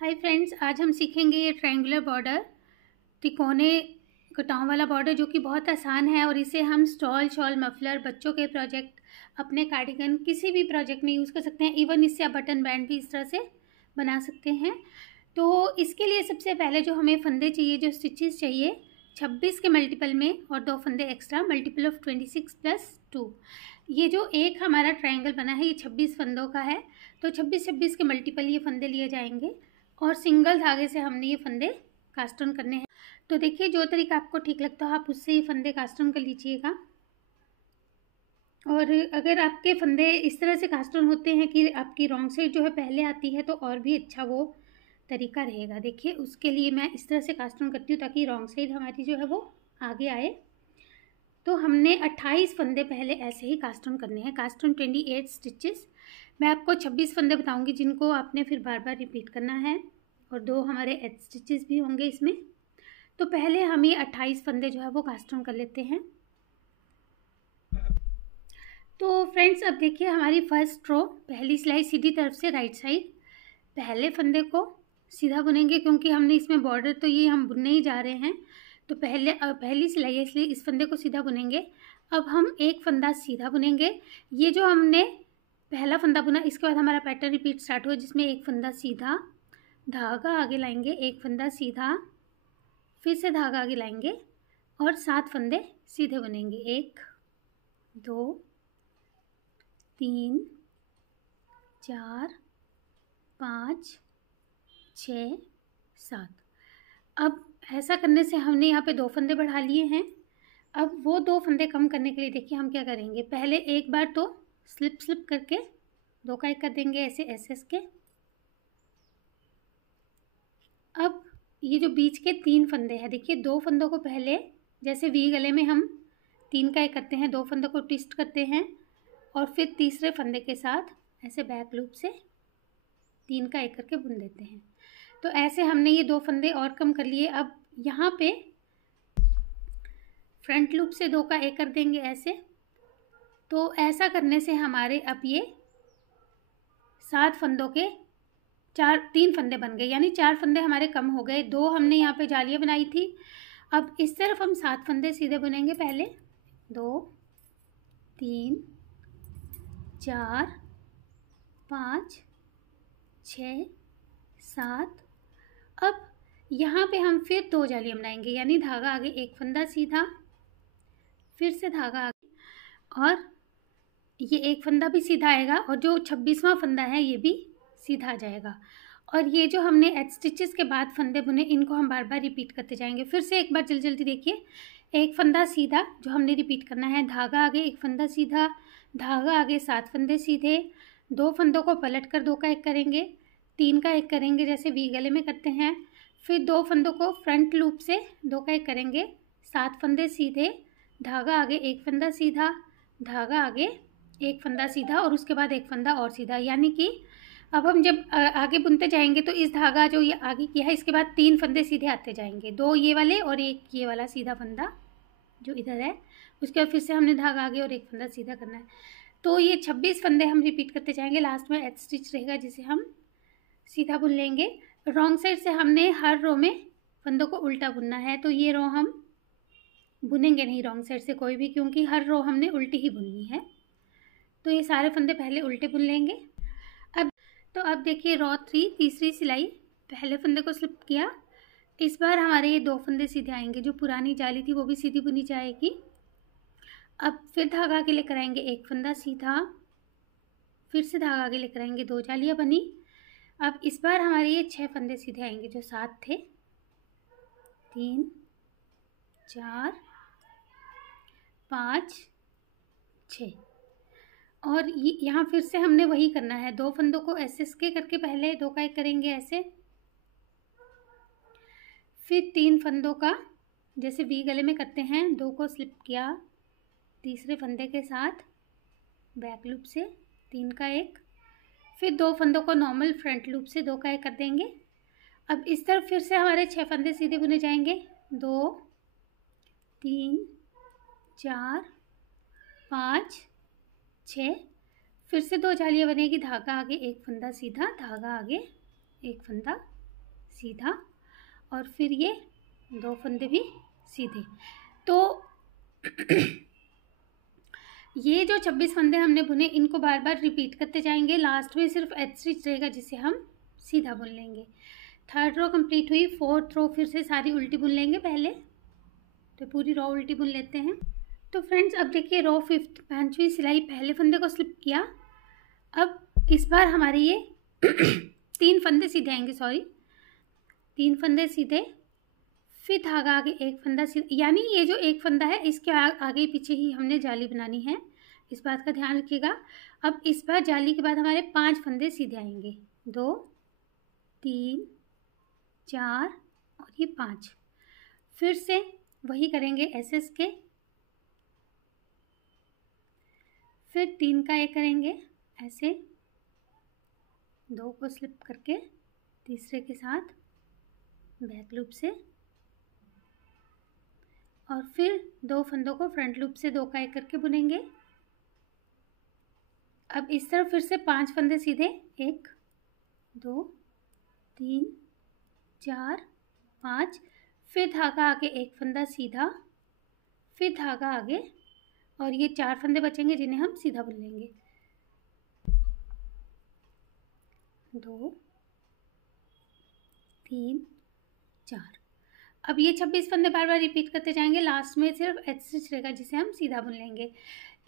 Hi friends, आज हम सीखेंगे ये ट्रायंगुलर बॉर्डर, तिकोने कटाव वाला बॉर्डर, जो कि बहुत आसान है। और इसे हम स्टॉल, शॉल, मफलर, बच्चों के प्रोजेक्ट, अपने कार्डिगन, किसी भी प्रोजेक्ट में यूज़ कर सकते हैं। इवन इससे आप बटन बैंड भी इस तरह से बना सकते हैं। तो इसके लिए सबसे पहले जो हमें फंदे चाहिए, जो स्टिचेस चाहिए, 26 के मल्टीपल में और 2 फंदे एक्स्ट्रा, मल्टीपल ऑफ 26 + 2। ये जो एक हमारा ट्रायंगल बना है ये 26 फंदों का है। तो 26-26 के मल्टीपल ये फंदे लिए जाएंगे और सिंगल धागे से हमने ये फंदे कास्ट ऑन करने हैं। तो देखिए, जो तरीका आपको ठीक लगता हो आप उससे ये फंदे कास्ट ऑन कर लीजिएगा। और अगर आपके फंदे इस तरह से कास्ट ऑन होते हैं कि आपकी रॉन्ग साइड जो है पहले आती है, तो और भी अच्छा वो तरीका रहेगा। देखिए, उसके लिए मैं इस तरह से कास्ट ऑन करती हूँ ताकि रॉन्ग साइड हमारी जो है वो आगे आए। तो हमने 28 फंदे पहले ऐसे ही कास्ट ऑन करने हैं। Cast on 28 stitches. मैं आपको 26 फंदे बताऊंगी जिनको आपने फिर बार बार रिपीट करना है, और 2 हमारे एज स्टिचेस भी होंगे इसमें। तो पहले हम ये 28 फंदे जो है वो कास्ट ऑन कर लेते हैं। तो फ्रेंड्स, अब देखिए, हमारी फर्स्ट रो, पहली सिलाई सीधी तरफ से राइट साइड, पहले फंदे को सीधा बुनेंगे क्योंकि हमने इसमें बॉर्डर तो ये हम बुनने ही जा रहे हैं। तो पहली सिलाई है इसलिए इस फंदे को सीधा बुनेंगे। अब हम एक फंदा सीधा बुनेंगे। ये जो हमने पहला फंदा बुना, इसके बाद हमारा पैटर्न रिपीट स्टार्ट हुआ जिसमें एक फंदा सीधा, धागा आगे लाएंगे, एक फंदा सीधा, फिर से धागा आगे लाएंगे और 7 फंदे सीधे बुनेंगे। 1 2 3 4 5 6 7। अब ऐसा करने से हमने यहाँ पे 2 फंदे बढ़ा लिए हैं। अब वो 2 फंदे कम करने के लिए देखिए हम क्या करेंगे। पहले एक बार तो स्लिप करके 2 का 1 कर देंगे, ऐसे एस के। अब ये जो बीच के 3 फंदे हैं, देखिए 2 फंदों को पहले जैसे वी गले में हम 3 का 1 करते हैं, 2 फंदों को ट्विस्ट करते हैं और फिर तीसरे फंदे के साथ ऐसे बैक लूप से 3 का 1 करके बुन देते हैं। तो ऐसे हमने ये 2 फंदे और कम कर लिए। अब यहाँ पे फ्रंट लूप से 2 का 1 कर देंगे ऐसे। तो ऐसा करने से हमारे अब ये 7 फंदों के 3 फंदे बन गए, यानी 4 फंदे हमारे कम हो गए। 2 हमने यहाँ पे जालियाँ बनाई थी। अब इस तरफ हम 7 फंदे सीधे बुनेंगे। पहले 2 3 4 5 6 7। अब यहाँ पे हम फिर 2 जालियाँ बनाएंगे, यानी धागा आगे, एक फंदा सीधा, फिर से धागा आगे, और ये एक फंदा भी सीधा आएगा और जो 26वां फंदा है ये भी सीधा आ जाएगा। और ये जो हमने एच स्टिचेस के बाद फंदे बुने, इनको हम बार बार रिपीट करते जाएंगे। फिर से एक बार जल्दी देखिए, एक फंदा सीधा जो हमने रिपीट करना है, धागा आगे, एक फंदा सीधा, धागा आगे, 7 फंदे सीधे, 2 फंदों को पलट कर 2 का 1 करेंगे, 3 का 1 करेंगे जैसे वी गले में करते हैं, फिर 2 फंदों को फ्रंट लूप से 2 का 1 करेंगे, 7 फंदे सीधे, धागा आगे, एक फंदा सीधा, धागा आगे, एक फंदा सीधा, और उसके बाद एक फंदा और सीधा। यानी कि अब हम जब आगे बुनते जाएंगे तो इस धागा जो ये आगे किया है, इसके बाद 3 फंदे सीधे आते जाएंगे, 2 ये वाले और एक ये वाला सीधा फंदा जो इधर है। उसके बाद फिर से हमने धागा आगे और एक फंदा सीधा करना है। तो ये 26 फंदे हम रिपीट करते जाएंगे। लास्ट में एच स्टिच रहेगा जिसे हम सीधा बुन लेंगे। रॉन्ग साइड से हमने हर रो में फंदों को उल्टा बुनना है। तो ये रो हम बुनेंगे नहीं रॉन्ग साइड से कोई भी, क्योंकि हर रो हमने उल्टी ही बुननी है। तो ये सारे फंदे पहले उल्टे बुन लेंगे। अब देखिए, रो 3, तीसरी सिलाई, पहले फंदे को स्लिप किया। इस बार हमारे ये 2 फंदे सीधे आएंगे, जो पुरानी जाली थी वो भी सीधी बुनी जाएगी। अब फिर धागा आगे लेकर आएंगे, एक फंदा सीधा, फिर से धागा आगे लेकर आएंगे, 2 जालियाँ बनी। अब इस बार हमारे ये 6 फंदे सीधे आएंगे जो 7 थे, 3 4 5 6। और यहाँ फिर से हमने वही करना है, 2 फंदों को ऐसे के करके पहले 2 का 1 करेंगे ऐसे, फिर 3 फंदों का जैसे वी गले में करते हैं 2 को स्लिप किया, तीसरे फंदे के साथ बैक लूप से 3 का 1, फिर 2 फंदों को नॉर्मल फ्रंट लूप से 2 का 1 कर देंगे। अब इस तरफ फिर से हमारे 6 फंदे सीधे बुने जाएंगे, 2 3 4 5 6। फिर से 2 जालियाँ बनेगी, धागा आगे, एक फंदा सीधा, धागा आगे, एक फंदा सीधा, और फिर ये 2 फंदे भी सीधे। तो ये जो 26 फंदे हमने बुने इनको बार बार रिपीट करते जाएंगे। लास्ट में सिर्फ एच स्टिच रहेगा जिसे हम सीधा बुन लेंगे। 3rd रो कंप्लीट हुई। 4th रो फिर से सारी उल्टी बुन लेंगे पहले, तो पूरी रो उल्टी बुन लेते हैं। तो फ्रेंड्स अब देखिए रो 5th 5वीं सिलाई पहले फंदे को स्लिप किया। अब इस बार हमारे ये 3 फंदे सीधे आएंगे, 3 फंदे सीधे, फिर धागा आगे 1 फंदा सीधा, यानी ये जो 1 फंदा है इसके आगे पीछे ही हमने जाली बनानी है, इस बात का ध्यान रखिएगा। अब इस बार जाली के बाद हमारे 5 फंदे सीधे आएंगे, 2 3 4 और ये 5। फिर से वही करेंगे एसएस के, फिर 3 का एक करेंगे ऐसे, 2 को स्लिप करके तीसरे के साथ बैक लूप से, और फिर 2 फंदों को फ्रंट लूप से 2 का एक करके बुनेंगे। अब इस तरफ फिर से 5 फंदे सीधे, 1 2 3 4 5, फिर धागा आगे 1 फंदा सीधा, फिर धागा आगे, और ये 4 फंदे बचेंगे जिन्हें हम सीधा बुन लेंगे, 2 3 4। अब ये 26 फंदे बार बार रिपीट करते जाएंगे। लास्ट में सिर्फ एच स्टिच रहेगा जिसे हम सीधा बुन लेंगे।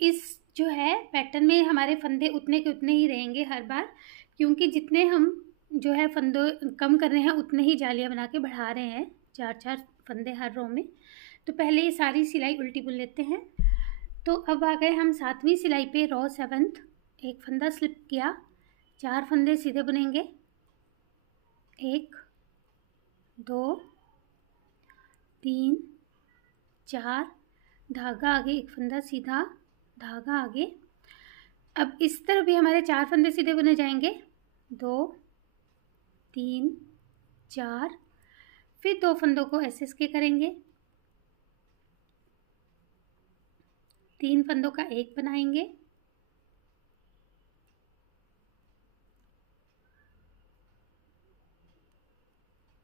इस जो है पैटर्न में हमारे फंदे उतने के उतने ही रहेंगे हर बार, क्योंकि जितने हम जो है फंदों कम कर रहे हैं उतने ही जालियाँ बना के बढ़ा रहे हैं, 4-4 फंदे हर रो में। तो पहले ये सारी सिलाई उल्टी बुन लेते हैं। तो अब आ गए हम 7वीं सिलाई पे। रो 7th, 1 फंदा स्लिप किया, 4 फंदे सीधे बुनेंगे, 1 2 3 4, धागा आगे 1 फंदा सीधा, धागा आगे। अब इस तरफ भी हमारे 4 फंदे सीधे बुने जाएंगे, 2 3 4, फिर 2 फंदों को एसएस के करेंगे, 3 फंदों का एक बनाएंगे,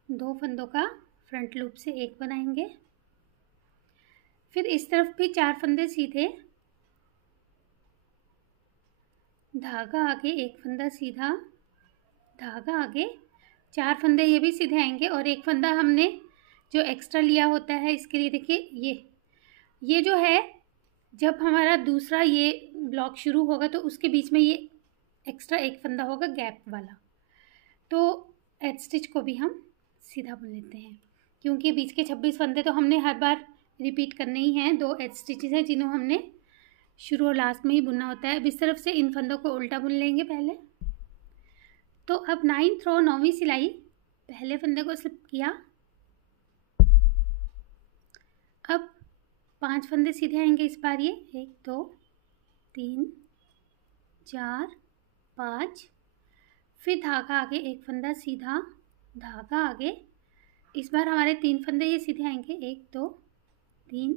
दो फंदों का फ्रंट लूप से एक बनाएंगे, फिर इस तरफ भी 4 फंदे सीधे, धागा आगे 1 फंदा सीधा, धागा आगे, 4 फंदे ये भी सीधे आएंगे, और 1 फंदा हमने जो एक्स्ट्रा लिया होता है इसके लिए देखिए ये जो है, जब हमारा दूसरा ये ब्लॉक शुरू होगा तो उसके बीच में ये एक्स्ट्रा 1 फंदा होगा गैप वाला, तो एच स्टिच को भी हम सीधा बुन लेते हैं, क्योंकि बीच के 26 फंदे तो हमने हर बार रिपीट करने ही हैं। 2 एच स्टिचेस हैं जिन्हें हमने शुरू और लास्ट में ही बुनना होता है। अब इस तरफ से इन फंदों को उल्टा बुन लेंगे पहले। तो अब 9th रो 9वीं सिलाई, पहले फंदे को स्लिप किया, अब 5 फंदे सीधे आएंगे इस बार, ये 1 2 3 4 5, फिर धागा आगे 1 फंदा सीधा, धागा आगे, इस बार हमारे 3 फंदे ये सीधे आएंगे, 1 2 3,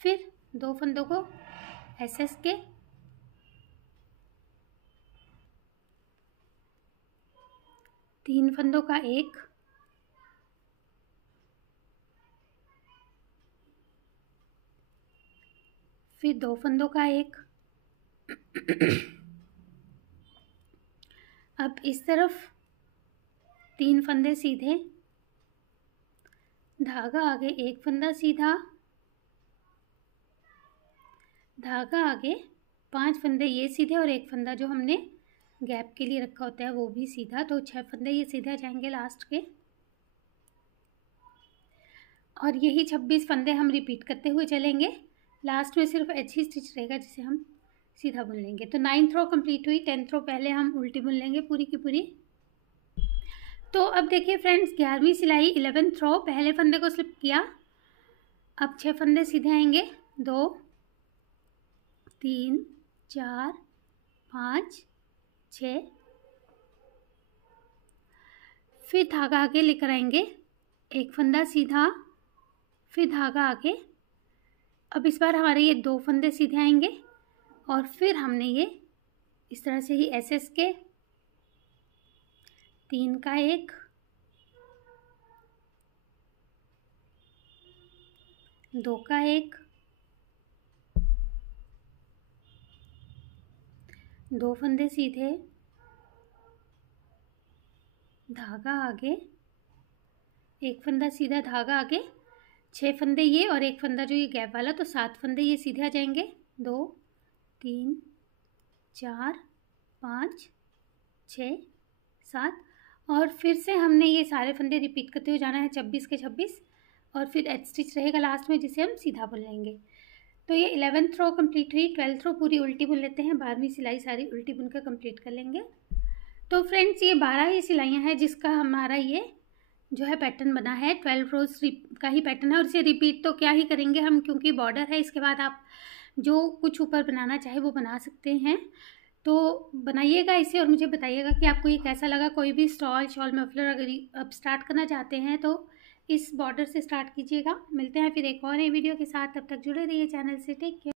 फिर 2 फंदों को एसएस के, तीन फंदों का एक, फिर 2 फंदों का एक। अब इस तरफ 3 फंदे सीधे, धागा आगे 1 फंदा सीधा, धागा आगे, 5 फंदे ये सीधे और 1 फंदा जो हमने गैप के लिए रखा होता है वो भी सीधा, तो 6 फंदे ये सीधे जाएंगे लास्ट के, और यही 26 फंदे हम रिपीट करते हुए चलेंगे। लास्ट में सिर्फ एच ही स्टिच रहेगा जिसे हम सीधा बुन लेंगे। तो 9th रो कंप्लीट हुई। 10th रो पहले हम उल्टी बुन लेंगे पूरी की पूरी। तो अब देखिए फ्रेंड्स, 11वीं सिलाई 11th रो, पहले फंदे को स्लिप किया, अब 6 फंदे सीधे आएंगे, 2 3 4 5 6, फिर धागा आगे लेकर आएंगे, 1 फंदा सीधा, फिर धागा आगे। अब इस बार हमारे ये 2 फंदे सीधे आएंगे, और फिर हमने ये इस तरह से ही एसएस के, 3 का एक, 2 का 1, 2 फंदे सीधे, धागा आगे, 1 फंदा सीधा, धागा आगे, 6 फंदे ये और 1 फंदा जो ये गैप वाला, तो 7 फंदे ये सीधे आ जाएंगे। 2 3 4 5 6 7 और फिर से हमने ये सारे फंदे रिपीट करते हुए जाना है 26 के 26 और फिर एच स्टिच रहेगा लास्ट में जिसे हम सीधा बुन लेंगे। तो ये 11th रो कंप्लीट हुई। 12th रो पूरी उल्टी बुन लेते हैं, 12वीं सिलाई सारी उल्टी बुनकर कंप्लीट कर लेंगे। तो फ्रेंड्स ये 12 ही सिलाइयाँ हैं जिसका हमारा ये जो है पैटर्न बना है। 12 रोज का ही पैटर्न है और इसे रिपीट तो क्या ही करेंगे हम, क्योंकि बॉर्डर है। इसके बाद आप जो कुछ ऊपर बनाना चाहे वो बना सकते हैं। तो बनाइएगा इसे और मुझे बताइएगा कि आपको ये कैसा लगा। कोई भी स्टॉल शॉल मफलर अगर अब स्टार्ट करना चाहते हैं तो इस बॉर्डर से स्टार्ट कीजिएगा। मिलते हैं फिर एक और नई वीडियो के साथ, तब तक जुड़े रहिए चैनल से। Take care.